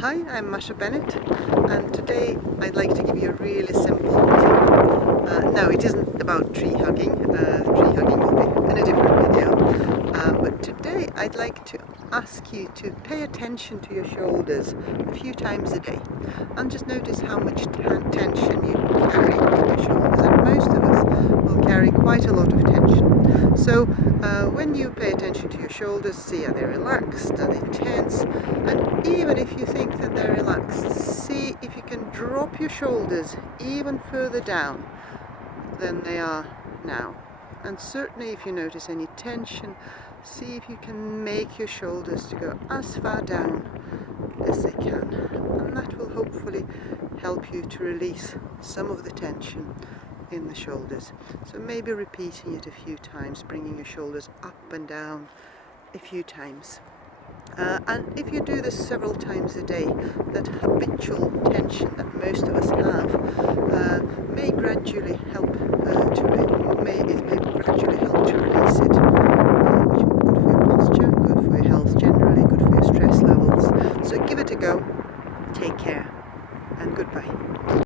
Hi, I'm Masha and today I'd like to give you a really simple tip. No, it isn't about tree hugging. Tree hugging will be in a different video. But today I'd like to ask you to pay attention to your shoulders a few times a day and just notice how much tension you carry in your shoulders. And most of us will carry quite a lot of tension. So when you pay attention to your shoulders, see are they relaxed, are they tense, and even if you think that they're relaxed, see if you can drop your shoulders even further down than they are now. And certainly if you notice any tension, see if you can make your shoulders to go as far down as they can, and that will hopefully help you to release some of the tension in the shoulders. So maybe repeating it a few times, bringing your shoulders up and down a few times. And if you do this several times a day, that habitual tension that most of us have may gradually help to release it, which will be good for your posture, good for your health generally, good for your stress levels. So give it a go. Take care and goodbye.